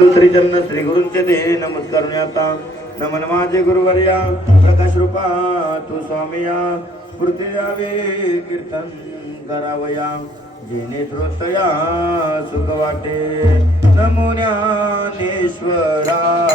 श्री चरण श्री गुरूंचे ते नमस्कार आता नमन माझे गुरुवर्या प्रकाश रूपा तू स्वामीया स्फूर्ती जावे कीर्तन करावया. जेणे श्रोतया सुख वाटे. नमो ज्ञानेश्वरा.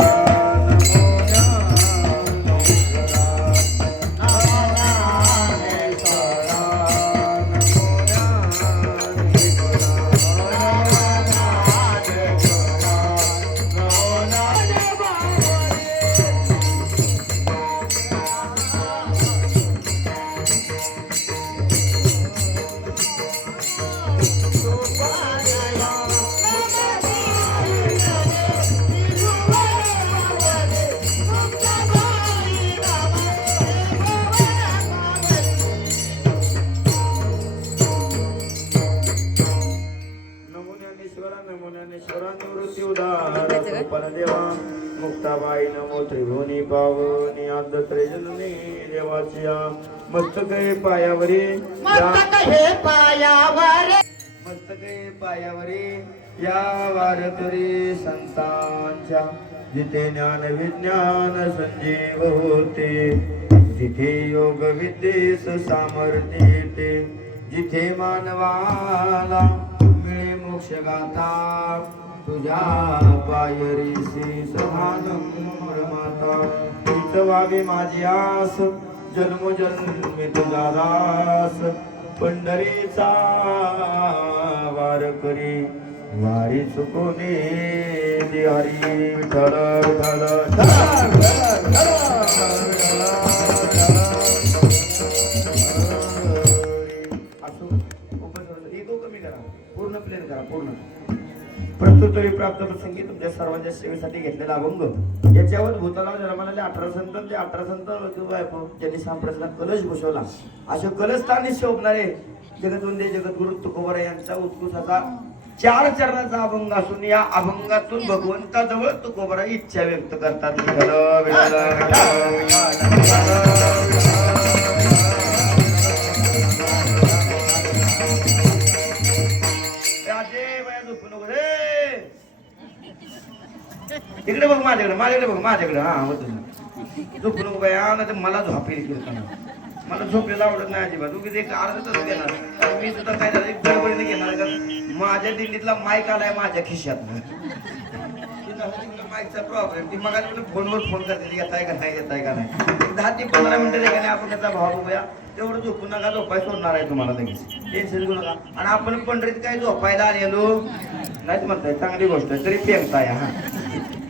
पावनी आदत्रे जननी देवाच्या मस्तके पायावरी। या मस्तक हे पायावर। मस्तके पायावरी। या वारकरी संतांच्या। जिथे ज्ञान विज्ञान संजीव होते। जिथे योग विद्येस सामर्थ्य येते जिथे मानवाला मिळे मोक्ष गाता। तुझ्या पायरीसी सभानम माता. तीच माझी आस जन्म तुझा दास. पंढरीचा वार करी वारी चुकोने हरी विठ्ठल असो उपसर्ग इगो कमी करा. पूर्ण प्लेन करा पूर्ण. उत्तरी प्राप्त प्रसंगी तुमच्या सर्वांच्या सेवेसाठी घेतलेला अभंग. याच्यावर भूतलाव जन्माला अठरा संत ते अठरा संत किंवा ज्यांनी सांप्रसला कलश बसवला असे कलस्थानी शोभणारे जगतवंदे जगद्गुरु तुकोबरा यांचा उत्कृष्टाचा चार चरणाचा अभंग असून या अभंगातून भगवंताजवळ तुकोबरा इच्छा व्यक्त करतात. इकडे बघ माझ्याकडे माझ्याकडे बघ माझ्याकडे. हा होत. झोपू नको बाया नाही तर मला झोप येईल मला झोपलेला आवडत नाही अजिबात. उगीच एक अर्ध तास घेणार. मी सुद्धा काय झालं गडबडीने घेणार का? माझ्या दिल्लीतला माईक आलाय माझ्या खिशात माईकचा प्रॉब्लेम ती मग फोनवर फोन करते येताय का नाही येताय का नाही. दहा ते पंधरा मिनिटं ठिकाणी आपण त्याचा भाव बघूया. तेवढं झोपू नका झोपाय सोडणार आहे तुम्हाला लगेच. टेन्शन घेऊ नका. आणि आपण पंढरीत काय झोपायला आलेलो? नाहीच म्हणताय चांगली गोष्ट आहे. तरी पेंगताय हा.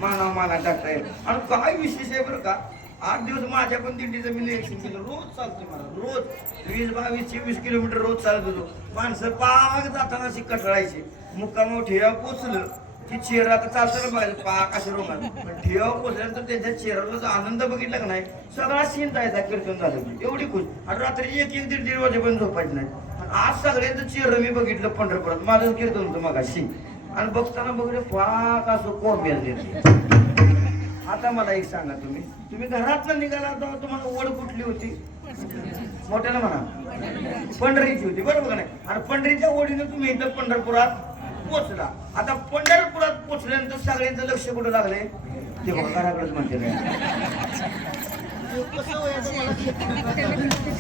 मानव टाकता येईल. आणि काय विशेष आहे बरं का आठ दिवस माझ्या पण दिंडीचं मी निरीक्षण केलं. रोज चालतो मला रोज. वीस बावीस चोवीस किलोमीटर रोज चालत होतो. माणसं पाग जाताना अशी कटळायची मुक्कामाव ठेवा पोचलं की चेहरा आता चालतं पाहिजे पाक अशा रोगात. पण ठेवा पोचल्यानंतर त्यांच्या चेहऱ्यावर जो आनंद बघितला का नाही? सगळा सीन जायचा कीर्तन झालं. एवढी खुश. आणि रात्री एक एक दीड दीड वाजेपर्यंत झोपायचं नाही. आज सगळ्यांचं चेहरं मी बघितलं पंढरपुरात. माझं कीर्तन होतं मगाशी आणि बघताना बघितलं पाक असं कोंबेल देते? आता मला एक सांगा तुम्ही. तुम्ही घरात निघाला तेव्हा तुम्हाला ओढ कुठली होती? मोठ्याला म्हणा. पंढरीची होती बरोबर का नाही? आणि पंढरीच्या ओढीने तुम्ही इथं पंढरपुरात पोचला. आता पंढरपुरात पोचल्यानंतर सगळ्यांचं लक्ष कुठं लागले ते घराकडेच म्हणते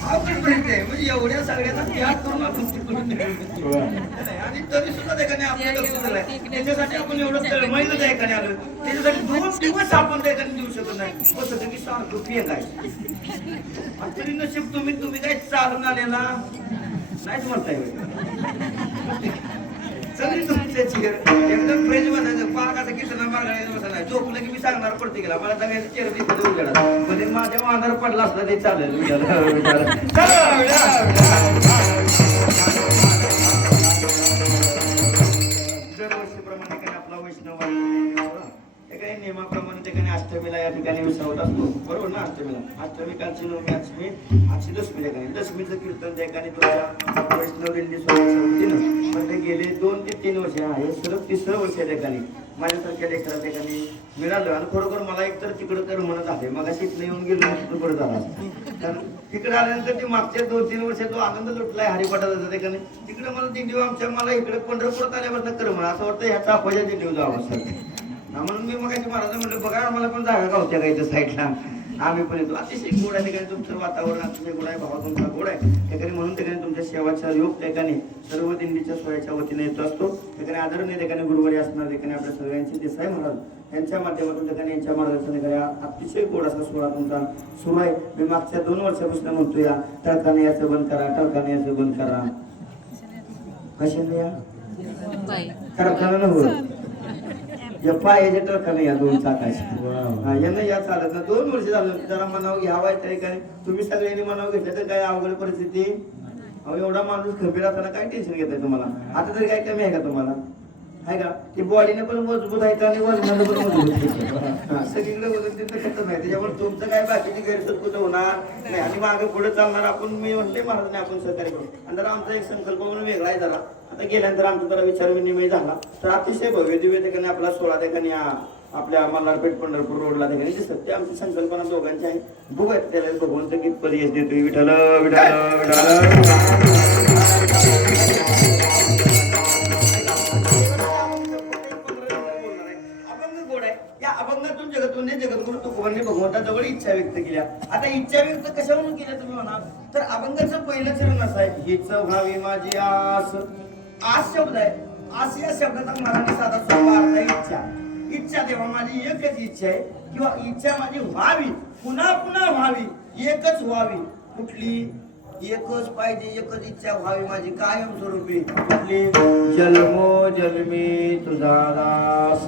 म्हणजे एवढ्या सगळ्यांना त्याग करून आपण नाही, आणि तरी सुद्धा त्या ठिकाणी त्याच्यासाठी आपण एवढं त्या आलो त्याच्यासाठी दोन दिवस आपण त्या देऊ शकत नाही कसं की सारखं पेंग आहे तरी नशीब तुम्ही तुम्ही काय चालून आलेला नाहीच म्हणताय सगळी तुमच्या एकदम फ्रेश बनायचं पाक आता कितना मागायला झोपलं की मी सांगणार पडते गेला मला सगळ्याचे चेहरे दिसत म्हणजे माझ्या मांगावर पडला असला ते चालेल दरवर्षीप्रमाणे काही आपला वैष्णव ते काही नियमाप्रमाणे ठिकाणी अष्टमीला या ठिकाणी विसावत असतो. बरोबर ना अष्टमीला? अष्टमी कालची नवमी अष्टमी आजची दशमी ठिकाणी दशमीचं कीर्तन त्या ठिकाणी तुमच्या वैष्णव दिंडी स्वामी समितीनं गेले दोन ते तीन वर्ष आहे सलग तिसरं वर्ष त्या ठिकाणी. माझ्यासारख्या लेकरा ठिकाणी मिळालं आणि खरोखर मला एकतर तिकडं तर म्हणत आले मग इथलं येऊन गेलो तिथं झाला कारण तिकडे आल्यानंतर ते मागच्या दोन तीन वर्ष तो आनंद लुटलाय हरिपाठाचा ठिकाणी. तिकडे मला दिंडी आमच्या मला इकडे पंढरपुरात आल्यापासून कर म्हणा असं वाटतं ह्याचा अपाच्या दिंडीवर जावं म्हणून मी मग महाराज म्हणलं बघा आम्हाला पण जागा गावत्या का इथं साईडला? आम्ही पण येतो अतिशय गोड आहे ठिकाणी तुमचं वातावरण अतिशय गोड आहे भावा तुमचा गोड आहे. ठिकाणी म्हणून ठिकाणी तुमच्या सेवाचा योग ठिकाणी सर्व दिंडीच्या सोयाच्या वतीने येतो असतो. ठिकाणी आदरणीय ठिकाणी गुरुवारी असणार ठिकाणी आपल्या सगळ्यांचे देसाई महाराज यांच्या माध्यमातून ठिकाणी यांच्या मार्गदर्शनाखाली हा अतिशय गोड असा सोहळा तुमचा सुरू आहे. मी मागच्या दोन वर्षापासून म्हणतो या टळकाने याचं बंद करा टळकाने याचं बंद करा. कशाने? या? कारखाना न होत या पायाचे टळकाने या दोन चाकाचे. हा, यांना या चालत ना दोन वर्ष झालं जरा मनाव घ्यावा तरी काय? तुम्ही सगळ्यांनी मनाव घेतलं तर काय अवघड परिस्थिती? अहो एवढा माणूस खंबीर असताना काय टेन्शन घेताय तुम्हाला? आता तरी काय कमी आहे का तुम्हाला? आहे का? ते बॉडीने पण मजबूत आहे आणि वजनाने पण मजबूत आहे. सगळीकडे वजन तिथं कसं नाही? त्याच्यामुळे तुमचं काय बाकीची गैरसोय कुठं होणार नाही. आणि मागे पुढे चालणार आपण मी म्हणले महाराजांनी आपण सहकार्य करू. आणि जर आमचा एक संकल्प म्हणून वेगळा आहे जरा आता गेल्यानंतर आमचा जरा विचार विनिमय झाला. तर अतिशय भव्य दिव्य ठिकाणी आपला सोळा ठिकाणी आपल्या मल्हारपेठ पंढरपूर रोडला ठिकाणी दिसत ते आमची संकल्पना दोघांची आहे. बघूयात त्याला भगवंत गीत यश देतोय. विठाल विठाल विठाल व्यक्त केल्या. आता इच्छा व्यक्त कशावरून केल्या तुम्ही म्हणा तर अभंगाचं पहिलं चरण असं आहे हिच व्हावी माझी आस. आस शब्द आहे. आस या शब्दाचा मराठी साधा सोपा अर्थ इच्छा. इच्छा तेव्हा माझी एकच इच्छा आहे किंवा इच्छा माझी व्हावी. पुन्हा पुन्हा व्हावी. एकच व्हावी. कुठली? एकच पाहिजे एकच इच्छा व्हावी माझी कायम स्वरूपी कुठली? जन्मो जन्मी तुझा दास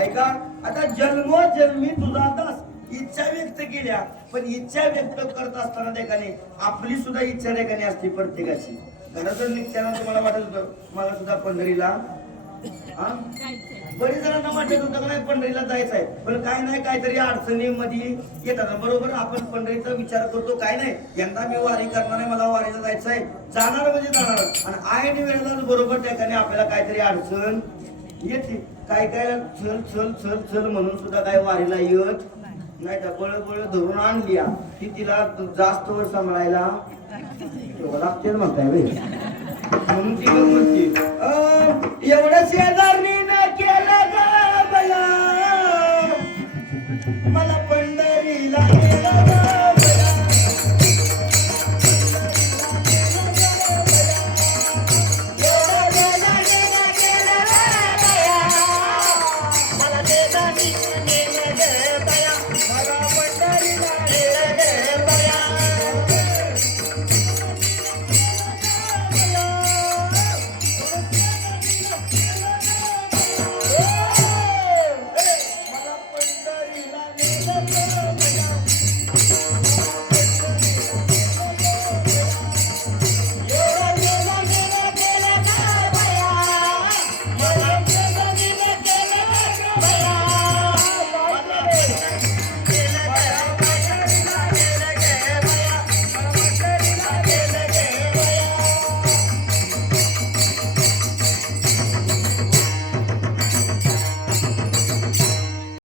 ऐका आता जन्मो जन्मी तुझा इच्छा व्यक्त केल्या पण इच्छा व्यक्त करत असताना ठिकाणी आपली सुद्धा इच्छा ठिकाणी असते प्रत्येकाची. खरं निघताना तुम्हाला वाटत होतं मला सुद्धा पंढरीला बरेच जणांना वाटत होतं का नाही पंढरीला जायचं आहे पण काय नाही काहीतरी अडचणीमध्ये येतात. बरोबर आपण पंढरीचा विचार करतो काय नाही. यंदा मी वारी करणार आहे मला वारीला जायचं आहे जाणार म्हणजे जाणार. आणि ऐन वेळेला बरोबर ठिकाणी आपल्याला काहीतरी अडचण येते. काय काय चल चल चल चल म्हणून सुद्धा काय वारीला येत नाही तर बळ बळ धरून आणली. ती तिला जास्त वर सांभाळायला लागते ना मग काय बे. म्हणून ती मग म्हणते "अं, एवढं शेजार